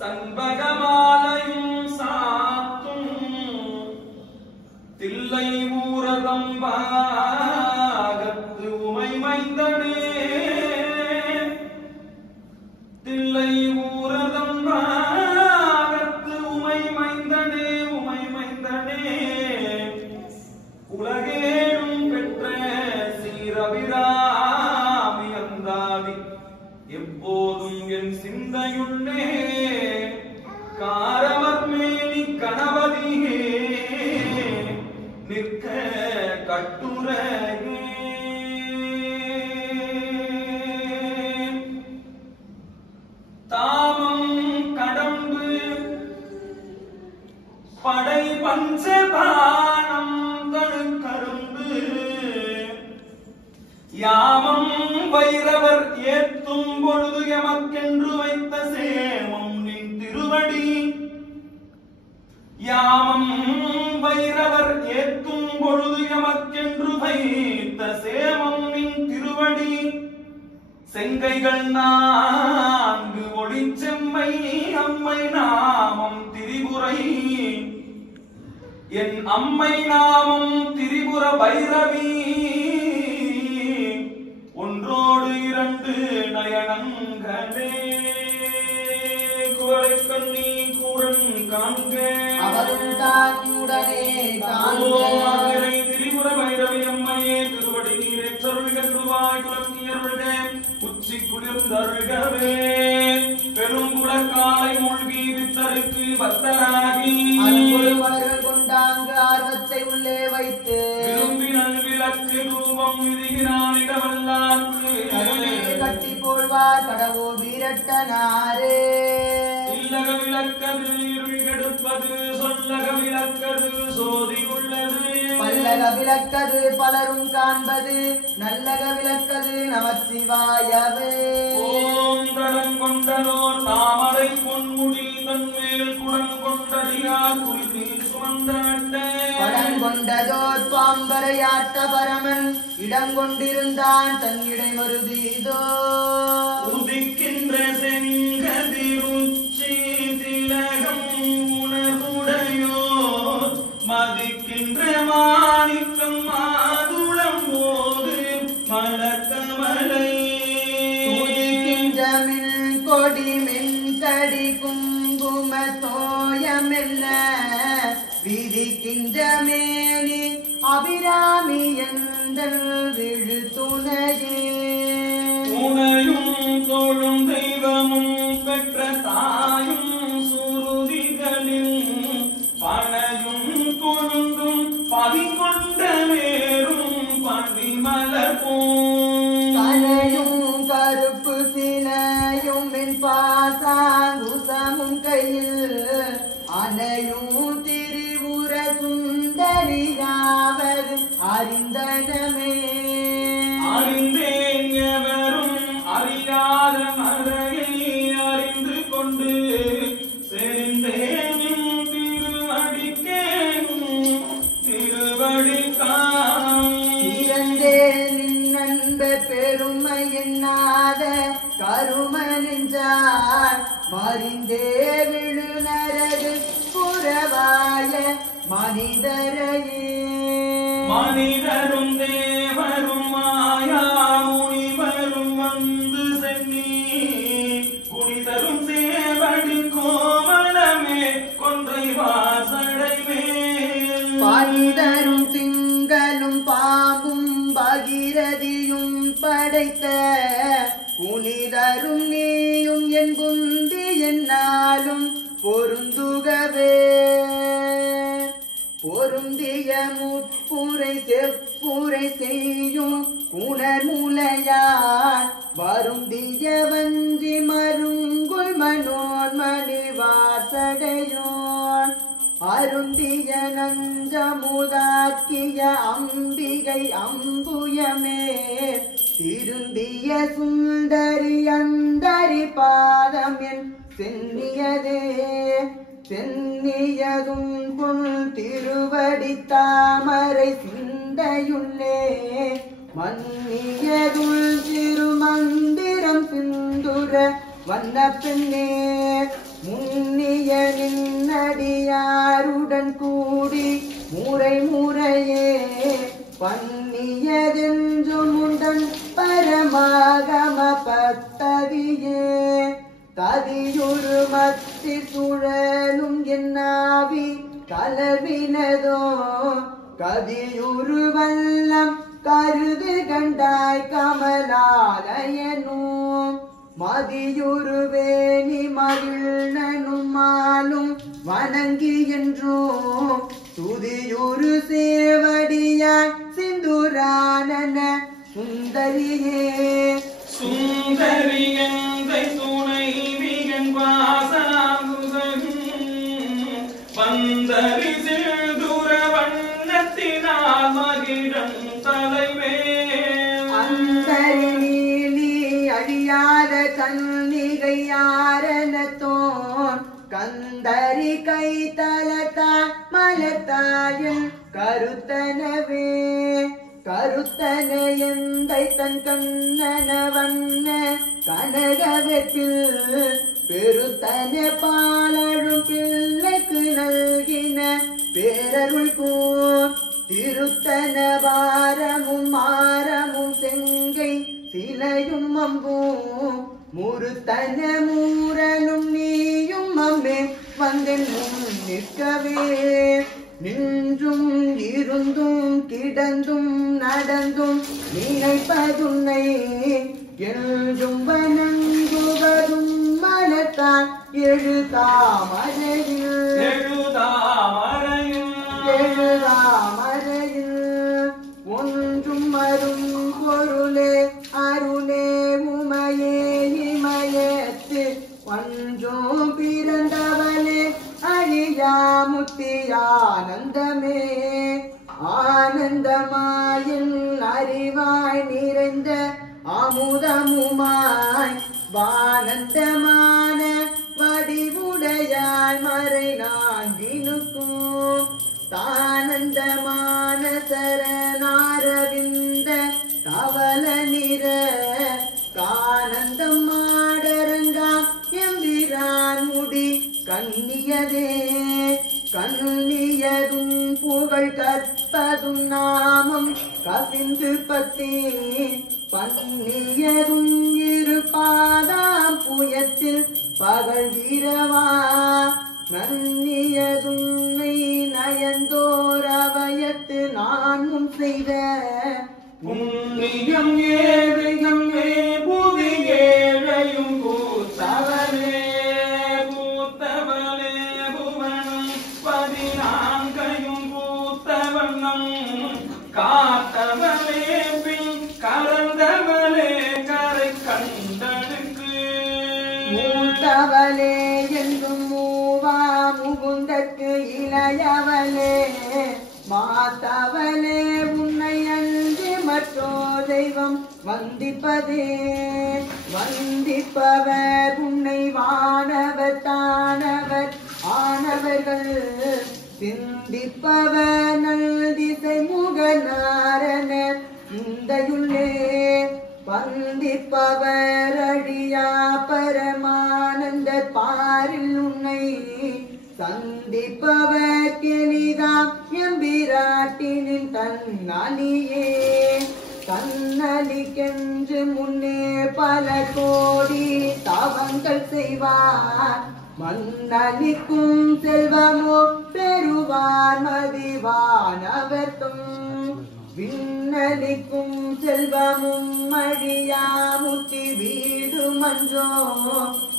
சண்பகமாலையும் சாத்தும் தில்லை ஊரதம்பாகத்து உமை மைந்தனே தில்லை ஊரதம்பாகத்து உமை மைந்தனே உலகேடும் பெற்ற சீரபிராமி அந்தாதி எப்போதும் என் சிந்தையுள்ளே காரவர்மேனி கணபதியே நிற்க கட்டுரையே தாமம் கடம்பு படை பஞ்சபானம் கரும்பு யாமம் வைரவர் ஏத்தும் பொழுது எமக்கென்று வைத்த சேமம் நின் திருவடி யாமம் வைரவர் ஏத்தும் பொழுது எமக்கென்று வைத்த சேமம் நின் திருவடி செங்கைகள் நான்கு ஒளிச்செம்மை அம்மை நாமம் திரிபுரை என் அம்மை நாமம் திரிபுர பைரவி ஒன்றோடு இரண்டு நயனங்களே குவளை கண்ணி கூடன் காண்க திரிபுர பைரவி அம்மையே திருவடி நீரே சருள்க திருவாய் குலக்கியருள்க உச்சி குளிர்ந்தருள்கவே பெரும் குளக்காலை மூழ்கி வித்தருக்கு பக்தராகி கொண்டாங்க ஆர்வத்தை உள்ளே வைத்து விரும்பினல் விளக்கு ரூபம் விதிகிறான் இடவல்லாக்கு கட்டி போழ்வார் கடவோ வீரட்டனாரே இல்லக விளக்கது இருள் கெடுப்பது சொல்லக விளக்கது சோதி உள்ளது பல்லக விளக்கது பலரும் காண்பது நல்லக விளக்கது நமச்சிவாயவே ஓம் தடம் கொண்டனோர் தாமரை பொன்முடி தன்மேல் குடம் கொண்டடியார் குறித்து சுமந்தனட்ட படம் கொண்டதோர் பாம்பரையாட்ட பரமன் இடங்கொண்டிருந்தான் தன்னிடை மருதீதோ உதிக்கின்ற செங்கதிருச்சி திலகம் உணர்வுடையோ மதிக்கின்ற மாணிக்கம் மாதுளம் போது மலக்கமலை உதிக்கின்ற மின் கொடி மென்கடி குங்கும தோயமெல்ல விதிக்கின்ற மேனி அபிராமி எந்தல் விழு துணையே துணையும் தோழும் தெய்வமும் பெற்ற தாயும் சுருதிகளில் பனையும் கொழுந்தும் பதிகொண்ட வேறும் பண்டிமலர்பூம் கலையும் கருப்பு சிலையும் மின் பாசாங்குசமும் கையில் அனையும் திரிபுர சுந்தரியாவது அறிந்தனமே அறிந்தேன் எவரும் அறியாத மறையை அறிந்து கொண்டு சேர்ந்தேன் திருவடிக்கே திருவடிக்காம் இறந்தேன் நண்ப பெருமை எண்ணாத கருமனின்றார் மறிந்தே விழுநரது புறவாய மனிதரையே மனிதரும் தேவரும் மாயா முனிவரும் வந்து சென்னி புனிதரும் சேவடி கோமளமே கொன்றை வாசடை மேல் பனிதரும் திங்களும் பாம்பும் பகிரதியும் படைத்த புனிதரும் நீயும் என் குந்தி என்னாலும் பொருந்துகவே பொருந்திய முப்புரை செப்புரை செய்யும் குணர்முலையான் வருந்திய வஞ்சி மருங்குள் மனோன் மணிவாசடையோன் அருந்திய நஞ்சமுதாக்கிய அம்பிகை அம்புயமே திருந்திய சுந்தரி அந்தரி பாதம் என் சென்னியதே சென்னியதும் பொன் திருவடி தாமரை சிந்தையுள்ளே மன்னியதுள் திருமந்திரம் சிந்துர வந்த பெண்ணே முன்னிய நின்னடியாருடன் கூடி முறை முறையே பண்ணியதென்றும் உண்டன் பரமாகம பத்ததியே ததியுரு மத்தி சுழலும் என்னாவி கலவினதோ கதியுரு வல்லம் கருது கண்டாய் கமலாலயனோ மதியுரு வேணி மகிழ்நனும் மாலும் வணங்கி என்றோ துதியுரு சேவடியாய் சிந்துரானன சுந்தரியே சுந்தரி எந்தை துணை விகன் வாசாங்குதகும் பந்தரி சில்துர வண்ணத்தினால் மகிழம் தலைவே அந்தரி நீலி அழியாத கன்னிகையாரனத்தோன் கந்தரி கை தலத்தாய் மலத்தாயின் கருத்தனவே கருத்தன எந்தை தன் கண்ணன வண்ண கனகவத்தில் பெருத்தன பாலழும் பிள்ளைக்கு நல்கின பேரருள் போர் திருத்தன வாரமும் மாரமும் செங்கை சிலையும் அம்பும் முருத்தன மூரனும் நீயும் அம்மே வந்தென் முன் நிற்கவே நின்றும் இருந்தும் கிடந்தும் நடந்தும் நினைப்பதுன்னை என்றும் வணங்குவதும் மனத்தால் எழுதாமரையில் ஒன்றும் அரும் பொருளே அருளே உமையே இமயத்து ஒன்றும் பிறந்தவனே அழியாமுத்தி ஆனந்தமே ஆனந்தமாயின் அறிவாய் நிறைந்த அமுதமுமாய் வானந்தமான வடிவுடையாய் மறை நான்கினுக்கும் தானந்தமான சரணாரவிந்த தவள நிற கானந்தம் மாடரங்காம் எம்பிரான் முடி கண்ணியதே கண்ணியதும் புகழ் கற்பதும் நாமம் கசிந்து பத்தி பன்னியதும் இருப்பாதாம் புயத்தில் பகல் இரவா நன்னியதுன்னை நயந்தோர் அவயத்து நானும் செய்த புண்ணியம் ஏழையும் புவி ஏழையும் கூத்தவனே கூத்தவனே புவனம் 14 கூத்தவண்ணம் காத்தவனே பின் கலந்தவனே கரை கண்டனுக்கு மூத்தவளே என்றும் மூவா முகுந்தற்கு இளையவளே மாத்தவளே உன்னை அன்றி மற்றோ தெய்வம் வந்திப்பதே வந்திப்பவர் உன்னை வானவர் தானவர் ஆனவர்கள் சிந்திப்பவர் நல் திசை முகநாரண இந்தையுள்ளே வந்திப்பவர் அடியா பரமானந்த பாரில் உன்னை சந்திப்பவர் கெளிதாம் எம்பிராட்டினின் தன்னலியே தன்னலிக்கென்று முன்னே பல கோடி தவங்கள் செய்வார் மன்னலிக்கும் செல்வமோ பெறுவார் மதிவானவர்த்தும் விண்ணலிக்கும் செல்வமும் அழியாமுத்தி வீடுமன்றோ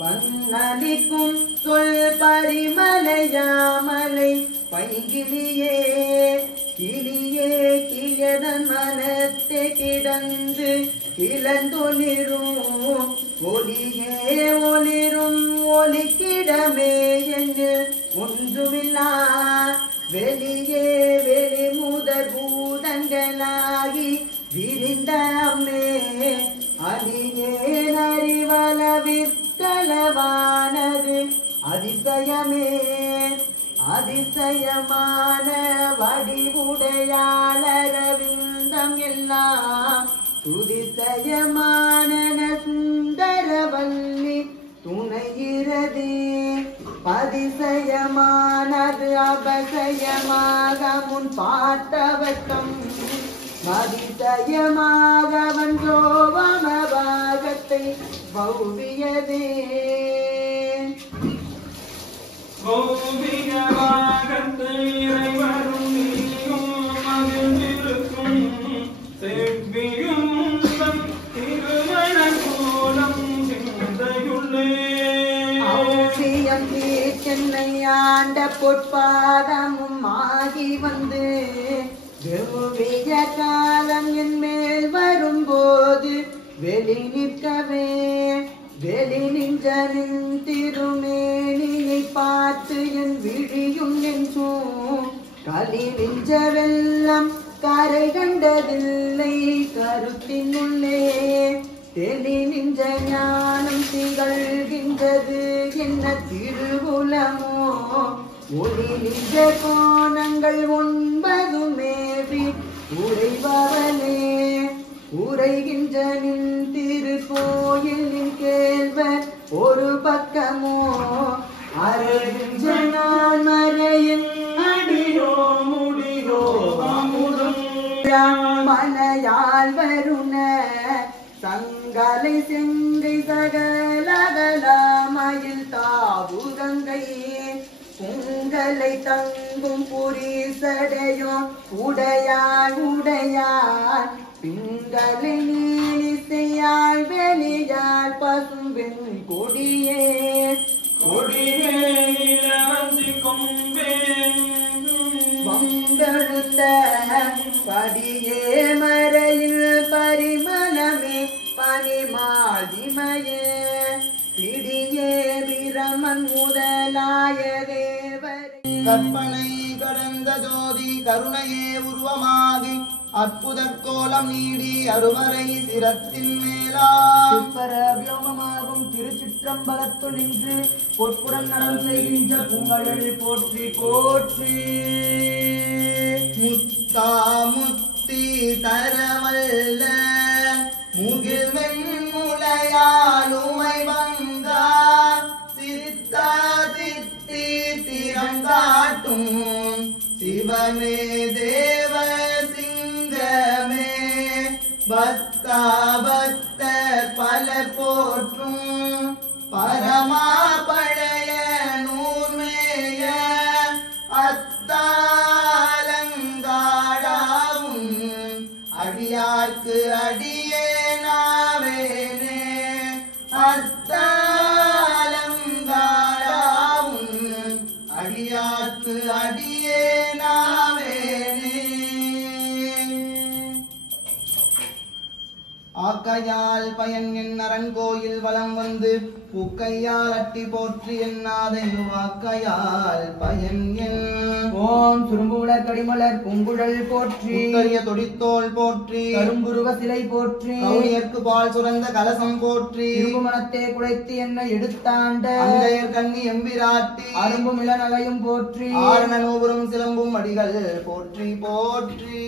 பன்னலிக்கும் சொல் பரிமலையாமலை பைங்கிலியே கிளியே கிழதன் மனத்தை கிடந்து கிளந்தொளிரும் ஒளியே ஒளிரும் ஒளிக்கிடமே என்று ஒன்றுமில்லா வெளியே வெளி முதற் பூதங்களாகி விரிந்த அம்மே அடியேன் அறிவளவிற்களவானது அதிசயமே அதிசயமான வடிவுடையாளரவிந்தம் எல்லாம் துதிசயமான சுந்தரவல்லி துணையிறதே அதிசயமானது அபசயமாக முன் பார்த்தவர்க்கம் அதிசயமாக வந்தோவம பாகத்தை பௌவியதே பௌவியமாகத்தை இறைவரும் நீயும் மகிழ்ந்திருக்கும் செவ்வியும் திருமண கோலம் சிந்தையுள்ளே ஔவியம் சென்னை ஆண்ட பொற்பாதமும் ஆகி வந்து வெவ்விய காலம் என் மேல் வரும்போது வெளி நிற்கவே வெளி நின்றனின் திருமேனியை பார்த்து என் விழியும் நெஞ்சும் களி நின்றவெல்லாம் கரை கண்டதில்லை கருத்தின் உள்ளே தெளி நின்ற ஞானம் திகழ்கின்றது என்ன திருவுலமோ ஒளி நின்ற கோணங்கள் 9 மேவி உரைபவனே உரைகின்ற நின் திருக்கோயிலின் கேள்வர் ஒரு பக்கமோ அருகின்ற நான் மறையின் அடியோ முடியோ அமுதம் மலையால் வருண சங்கலை செங்கை சகலகலாமயில் தாவுகங்கை பொங்கலை தங்கும் புரிசடையோ உடையாள் உடையாள் பிங்களை நீலிசையாள் வெளியாள் பசும்பின் கொடியே கொடியே இளஞ்சி கொம்பே வந்தெழுத்த படியே மறையில் பரிமளமே பனிமாதிமையே பிடியே பிரமன் முதலாய தேவர் கற்பனை கடந்த ஜோதி கருணையே உருவமாகி அற்புத கோலம் நீடி அருவரை சிரத்தின் மேலா வியோமமாகும் திருச்சிற்றம்பலத்துள் நின்று பொற்புடன் நடம் செய்கின்ற புகழ் போற்றி போற்றி முத்தா முத்தி தரவல்ல முகில் வெண்முலையாலுமை வந்தா சித்தா சித்தி திறங்காட்டும் சிவமே தேவ சிங்கமே பக்தா பக்தர் பலர் போற்றும் பரமா பழைய நூர்மேய அத்தாலங்காடாவும் அடியார்க்கு அடியே நாவேனே அத்தாலங்காடாவும் அடியார்க்கு அடியே நாவேனே ஆக்கையால் பயன் என் அரண்கோயில் வலம் வந்து பூக்கையால் அட்டி போற்றி என்னாதை வாக்கையால் பயன் என் ஓம் சுரும்புடர் கடிமலர் பூங்குழல் போற்றி உத்தரிய தொடித்தோல் போற்றி கரும்புருவ சிலை போற்றி கவுனியர்க்கு பால் சுரந்த கலசம் போற்றி திருமணத்தை குழைத்து என்னை எடுத்தாண்ட அங்கையர் கண்ணி எம்பிராட்டி அரும்பும் இளநலையும் போற்றி ஆரண நூபுரம் சிலம்பும் அடிகள் போற்றி போற்றி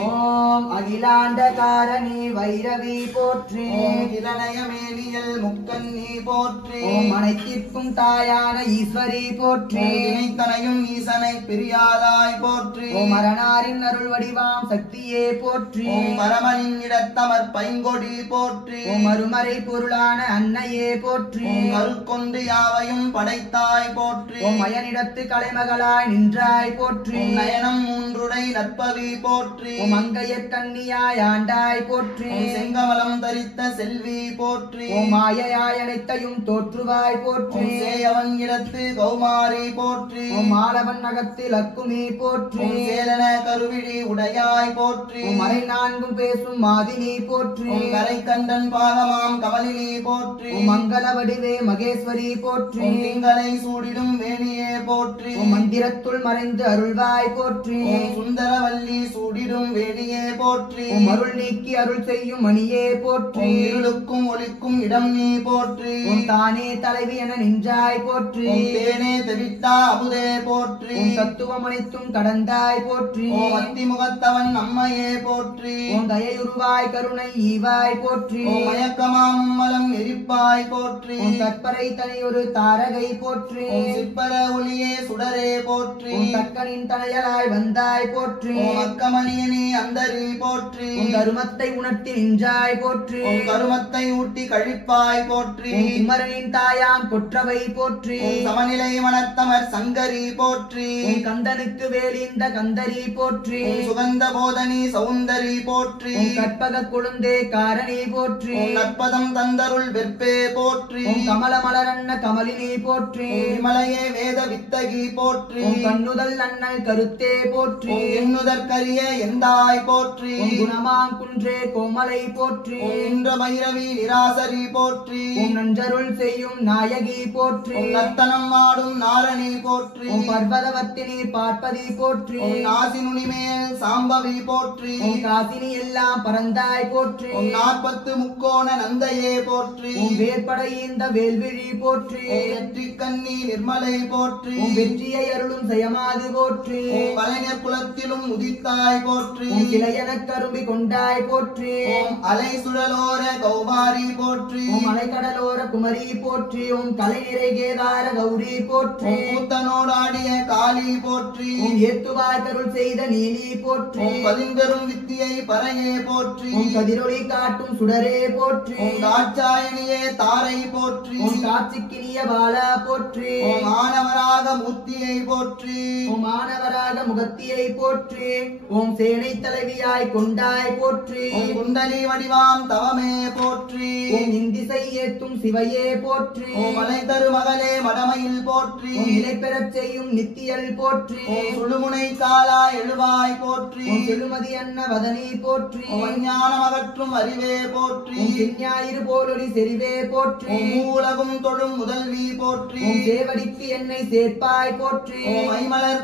ஓம் அகிலாண்ட காரணி வைரவி போற்றி ஓம் இளநயமேனியல் முக்கண்ணி போற்றி ஓம் அனைத்திற்கும் தாயான ஈஸ்வரி போற்றி இணைத்தனையும் ஈசனை பிரியாதாய் போற்றி ஓம் அரணாரின் அருள் வடிவாம் சக்தியே போற்றி ஓம் பரமனின் இடத்தமர் பைங்கொடி போற்றி ஓம் அருமறை பொருளான அன்னையே போற்றி ஓம் அருட்கொண்டு யாவையும் படைத்தாய் போற்றி ஓம் அயனிடத்து கலைமகளாய் நின்றாய் போற்றி ஓம் நயனம் மூன்றுடை நற்பவி போற்றி ஓம் அங்கையற் கண்ணியாய் ஆண்டாய் போற்றி ஓம் செங்கமலம் தரித்த செல்வி போற்றி ஓம் மாயையாய் அனைத்தையும் தோற்றுவாய் போற்றி ஓம் சேயவன் இடத்து கௌமாரி போற்றி ஓம் மாலவன் நகத்து லக்குமி போற்றி ஓம் சேலன கருவிழி உடையாய் போற்றி ஓம் மறை நான்கும் பேசும் மாதினி போற்றி ஓம் கரை கண்டன் பாகமாம் கமலினி போற்றி ஓம் மங்கள வடிவே மகேஸ்வரி போற்றி ஓம் திங்களை சூடிடும் வேணியே போற்றி ஓம் மந்திரத்துள் மறைந்து அருள்வாய் போற்றி ஓம் சுந்தரவல்லி சூடிடும் வேணியே போற்றி ஓம் அருள் நீக்கி அருள் செய்யும் மணியே போற்றி ஓம் இருளுக்கும் ஒளிக்கும் இடம் நீ போற்றி ஓம் தானே தலைவி என நின்றாய் போற்றி ஓம் தேனே தெவிட்டா அமுதே போற்றி ஓம் தத்துவம் அனைத்தும் கடந்தாய் போற்றி ஓம் அத்திமுகத்தவன் அம்மையே போற்றி ஓம் தயையுருவாய் கருணை ஈவாய் போற்றி ஓம் மயக்கமாம் மலம் எரிப்பாய் போற்றி ஓம் தற்பரை தனையொரு தாரகை போற்றி ஓம் சிற்பர ஒளியே சுடரே போற்றி ஓம் தக்கனின் தனையலாய் வந்தாய் போற்றி ஓம் அக்கமணியனே அந்தரி போற்றி ஓம் தருமத்தை உணர்த்தி நின்றாய் போற்றி ஓம் கருமத்தை ஊட்டி கழிப்பாய் போற்றி ஓம் குமரனின் தாயாம் கொற்றவை போற்றி ஓம் சமநிலை மனத்தமர் சங்கரி போற்றி ஓம் கந்தனுக்கு வேலிந்த கந்தரி போற்றி ஓம் சுகந்த போதனி சௌந்தரி போற்றி ஓம் கற்பக கொழுந்தே காரணி போற்றி ஓம் நற்பதம் தந்தருள் வெற்பே போற்றி ஓம் கமல மலரன்ன கமலினி போற்றி ஓம் விமலையே வேத வித்தகி போற்றி ஓம் கண்ணுதல் அண்ணல் கருத்தே போற்றி ஓம் எண்ணுதற்கரிய எந்தாய் போற்றி ஓம் குணமாம் குன்றே கோமலை போற்றி ஓம் இன்ற பைரவி நிராசரி போற்றி ஓம் நஞ்சருள் செய்யும் நாயகி போற்றி ஓம் நர்த்தனம் ஆடும் நாரணி போற்றி ஓம் பர்வதவர்த்தினி பார்ப்பதி போற்றி ஓம் நாசினுனிமேல் சாம்பவி போற்றி ஓம் காசினி எல்லாம் பரந்தாய் போற்றி ஓம் 40 முக்கோண நந்தையே போற்றி ஓம் வேற்படை இந்த வேல்விழி போற்றி ஓம் வெற்றி கண்ணி நிர்மலை போற்றி ஓம் வெற்றியை அருளும் செயமாது போற்றி ஓம் கலைஞர் குலத்திலும் உதித்தாய் போற்றி ஓம் கிளையனக் கரும்பி கொண்டாய் போற்றி ஓம் அலை சுழலோர கௌமாரி போற்றி ஓம் அலைக்கடலோர குமரி போற்றி ஓம் கலை நிறை கேதார கௌரி போற்றி ஓம் கூத்தனோடாடிய காளி போற்றி ஓம் ஏத்துவார் கருள் செய்த நீலி போற்றி ஓம் பதின்பெரும் வித்தியை பறையே போற்றி ஓம் கதிரொளி காட்டும் சுடரே போற்றி ஓம் தாட்சாயணியே தாரை போற்றி ஓம் காட்சிக்கினிய பாலா போற்றி ஓம் ஆனவராக மூர்த்தியை போற்றி ஓம் மாணவராக முகத்தியை போற்றி ஓம் சேனை தலைவியாய் கொண்டாய் போற்றி ஓம் குண்டலி வடிவாம் தவமே போற்றி ஓம் இந்திசை ஏத்தும் சிவையே போற்றி ஓம் மலை தரு மகளே மடமையில் போற்றி ஓம் நிலை பெறச் செய்யும் நித்தியல் போற்றி ஓம் சுடுமுனை காலா எழுவாய் போற்றி ஓம் செழுமதி அன்ன வதனி போற்றி ஓம் அஞ்ஞானம் அகற்றும் அறிவே போற்றி ஓம் செஞ்ஞாயிறு போலொளி செறிவே போற்றி ஓம் மூலகும் தொழும் முதல்வி போற்றி ஓம் தேவடிக்கு என்னை சேர்ப்பாய் போற்றி ஓம் ஐமலர்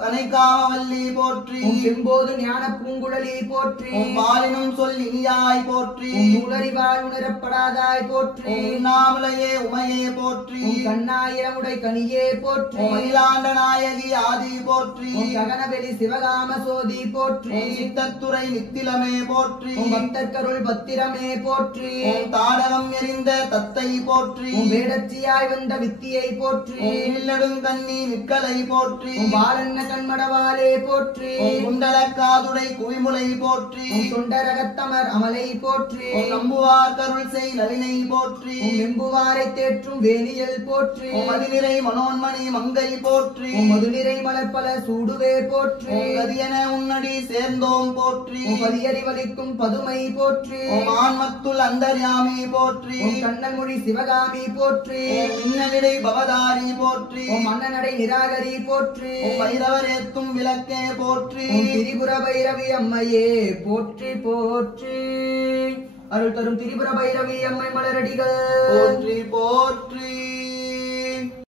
கனைக்காமவல்லி போற்றி ஓம் செம்போது ஞான பூங்குழலி போற்றி ஓம் பாலினும் சொல் இனியாய் போற்றி ஓம் நூலறிவாய் உணரப்படாதாய் போற்றி ஓம் உண்ணாமலையே உமையே போற்றி ஓம் கண்ணாயிரமுடை கனியே போற்றி ஓம் அகிலாண்ட நாயகி ஆதி போற்றி ஓம் ககனவெளி சிவகாம சோதி போற்றி ஓம் சித்தத்துறை நித்திலமே போற்றி ஓம் பக்தர்கருள் பத்திரமே போற்றி ஓம் தாடகம் எரிந்த தத்தை போற்றி ஓம் வேடச்சியாய் வந்த வித்தியை போற்றி ஓம் இல்லடும் கண்ணி நிற்கலை போற்றி ஓம் பாலன்ன கண்மடவாலே போற்றி ஓம் குண்டல காதுடை குவிமுலை போற்றி ஓம் தொண்டரகத்தமர் அமலை போற்றி ஓம் நம்புவார் கருள் செய் நளினை போற்றி ஓம் எம்புவாரை தேற்றும் வேணியல் போற்றி ஓம் மதிநிறை மனோன்மணி மங்கை போற்றி ஓம் மதுநிறை மலர்பல சூடுவே போற்றி ஓம் கதியன உன்னடி சேர்ந்தோம் போற்றி ஓம் பதியறி வலிக்கும் பதுமை போற்றி ஓம் ஆன்மத்துள் அந்தர்யாமி போற்றி ஓம் கண்ணன் மொழி சிவகாமி போற்றி ஓம் மின்னலிடை பவதாரி போற்றி ஓம் அண்ணனடை நிராகரி போற்றி ஓம் பைரவர் ஏத்தும் விளக்கே போற்றி ஓம் திரிபுர பைரவி அம்மையே போற்றி போற்றி அருள் தரும் திரிபுர பைரவி அம்மை மலரடிகள் போற்றி போற்றி